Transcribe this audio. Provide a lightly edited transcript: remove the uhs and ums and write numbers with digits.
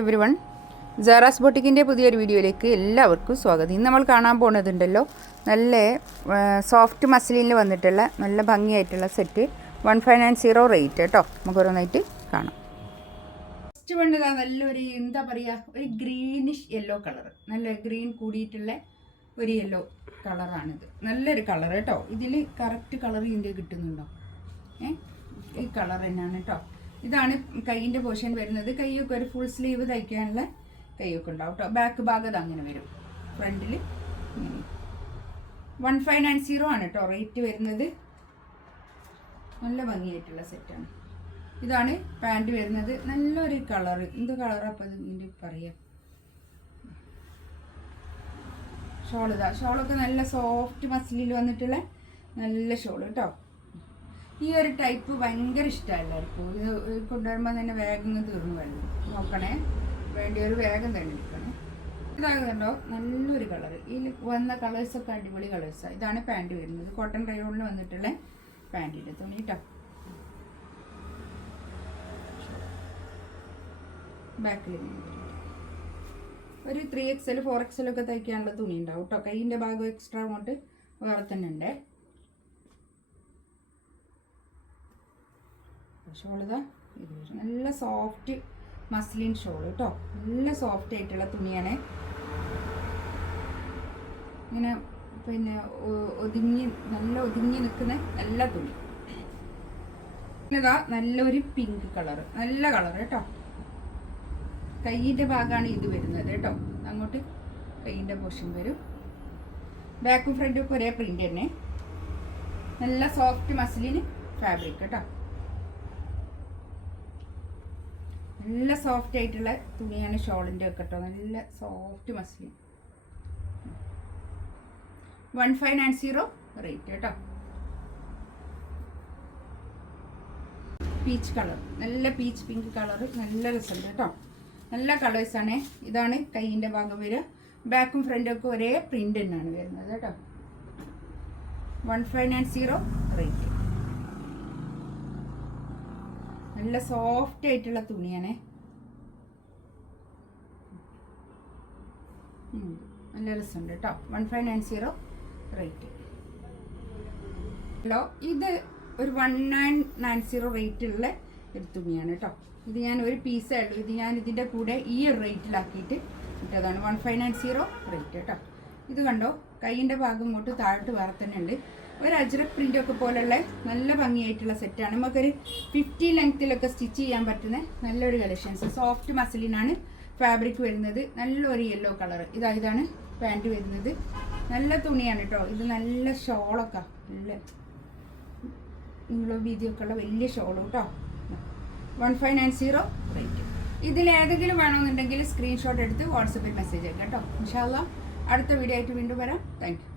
Everyone, Sara's ബൊട്ടിക്കിൻ്റെ പുതിയൊരു വീഡിയോയിലേക്ക് എല്ലാവർക്കും സ്വാഗതം. ഇന്ന് നമ്മൾ കാണാൻ പോകുന്നതുണ്ടല്ലോ, നല്ല സോഫ്റ്റ് മസ്ലിനിൽ വന്നിട്ടുള്ള നല്ല ഭംഗിയായിട്ടുള്ള സെറ്റ് 1590 റേറ്റ് കേട്ടോ. നമുക്ക് ഓരോന്നായിട്ട് കാണാം. ഫസ്റ്റ് വേണ്ടതാ നല്ലൊരു എന്താ പറയുക, ഒരു ഗ്രീനിഷ് യെല്ലോ കളർ, നല്ല ഗ്രീൻ കൂടിയിട്ടുള്ള ഒരു യെല്ലോ കളറാണിത്. നല്ലൊരു കളർ കേട്ടോ. ഇതിൽ കറക്റ്റ് കളർ ഇതിൻ്റെ കിട്ടുന്നുണ്ടോ? ഈ കളർ തന്നെയാണ് കേട്ടോ. ഇതാണ് കൈയിൻ്റെ പോർഷൻ വരുന്നത്. കൈയൊക്കെ ഒരു ഫുൾ സ്ലീവ് തയ്ക്കാനുള്ള കൈയൊക്കെ ഉണ്ടാവും കേട്ടോ. ബാക്ക് ഭാഗം അത് അങ്ങനെ വരും. ഫ്രണ്ടിൽ 1590 ആണ് കേട്ടോ റേറ്റ് വരുന്നത്. നല്ല ഭംഗിയായിട്ടുള്ള സെറ്റാണ്. ഇതാണ് പാൻറ് വരുന്നത്. നല്ലൊരു കളർ. എന്ത് കളറാണ് അപ്പം ഇതിൻ്റെ പറയുക. ഷോളൊക്കെ നല്ല സോഫ്റ്റ് മസിലിൽ വന്നിട്ടുള്ള നല്ല ഷോൾ കേട്ടോ. ഈ ഒരു ടൈപ്പ് ഭയങ്കര ഇഷ്ടമാണ് എല്ലാവർക്കും. ഇത് കൊണ്ടുവരുമ്പോൾ തന്നെ വേഗം തീർന്നു വരുന്നു. നോക്കണേ, വേണ്ടിയൊരു വേഗം തന്നെ എടുക്കണേ. ഇതാകുന്നുണ്ടോ നല്ലൊരു കളർ. ഈ വന്ന കളേഴ്സൊക്കെ അടിപൊളി കളേഴ്സാണ്. ഇതാണ് പാൻറ് വരുന്നത്. കോട്ടൺ റയോണിൽ വന്നിട്ടുള്ള പാൻറ്റിൻ്റെ തുണി കേട്ടോ. ബാക്കിൽ ഒരു 3XL 4XL ഒക്കെ തയ്ക്കാനുള്ള തുണി ഉണ്ടാവും കേട്ടോ. കൈയിൻ്റെ ഭാഗം എക്സ്ട്രാ അങ്ങോട്ട് വേറെ തന്നെ ഉണ്ട്. ഷോളിതാ ഇത് നല്ല സോഫ്റ്റ് മസ്ലിൻ ഷോൾ കേട്ടോ. നല്ല സോഫ്റ്റ് ആയിട്ടുള്ള തുണിയാണ്. ഇങ്ങനെ പിന്നെ നല്ല ഒതുങ്ങി നിൽക്കുന്ന നല്ല തുണി. ഇതാ നല്ലൊരു പിങ്ക് കളർ, നല്ല കളർ കേട്ടോ. കൈയിൻ്റെ ഭാഗമാണ് ഇത് വരുന്നത് കേട്ടോ. അങ്ങോട്ട് കൈയിൻ്റെ പോർഷൻ വരും. ബാക്കും ഫ്രണ്ടും ഒക്കെ ഒരേ പ്രിന്റ് തന്നെ. നല്ല സോഫ്റ്റ് മസ്ലിൻ ഫാബ്രിക് കേട്ടോ. നല്ല സോഫ്റ്റ് ആയിട്ടുള്ള തുണിയാണ് ഷോളിൻ്റെ ഒക്കെ കേട്ടോ. നല്ല സോഫ്റ്റ് മസ്ലിൻ 1590 റേറ്റ് കേട്ടോ. പീച്ച് കളർ, നല്ല പീച്ച് പിങ്ക് കളർ, നല്ല രസമുണ്ട് കേട്ടോ. നല്ല കളേഴ്സാണ്. ഇതാണ് കൈയിൻ്റെ ഭാഗം വരിക. ബാക്കും ഫ്രണ്ടും ഒക്കെ ഒരേ പ്രിന്റ് തന്നെയാണ് വരുന്നത് കേട്ടോ. 1590 റേറ്റ്. നല്ല സോഫ്റ്റ് ആയിട്ടുള്ള തുണിയാണ്. നല്ല രസമുണ്ട് കേട്ടോ. 1590 റേറ്റ്. ഹലോ, ഇത് ഒരു 1990 റേറ്റുള്ള ഒരു തുണിയാണ് കേട്ടോ. ഇത് ഞാൻ ഒരു പീസേ ഉള്ളൂ. ഇത് ഞാൻ ഇതിൻ്റെ കൂടെ ഈ ഒരു റേറ്റിലാക്കിയിട്ട് ഇട്ടതാണ്. 1590 റേറ്റ് കേട്ടോ. ഇത് കണ്ടോ, കൈയിൻ്റെ ഭാഗം ഇങ്ങോട്ട് താഴോട്ട് വേറെ തന്നെ ഉണ്ട്. ഒരു അജ്രക് പ്രിൻ്റ് ഒക്കെ പോലുള്ള നല്ല ഭംഗിയായിട്ടുള്ള സെറ്റാണ്. നമുക്കൊരു 50 ലെങ്ത്തിലൊക്കെ സ്റ്റിച്ച് ചെയ്യാൻ പറ്റുന്ന നല്ലൊരു കളക്ഷൻസ്. സോഫ്റ്റ് മസിലിനാണ് ഫാബ്രിക് വരുന്നത്. നല്ലൊരു യെല്ലോ കളർ. ഇതാണ് പാൻറ് വരുന്നത്. നല്ല തുണിയാണ് കേട്ടോ. ഇത് നല്ല ഷോളൊക്കെ, നല്ല നിങ്ങളോ വീതിയൊക്കെ ഉള്ള വലിയ ഷോളും കേട്ടോ. 1590 റേറ്റ്. ഇതിലേതെങ്കിലും വേണമെന്നുണ്ടെങ്കിൽ സ്ക്രീൻഷോട്ട് എടുത്ത് വാട്സപ്പിൽ മെസ്സേജ് അയക്കാം കേട്ടോ. ഇൻഷാ അല്ലാഹ് അടുത്ത വീഡിയോ ആയിട്ട് വീണ്ടും വരാം. Thank you.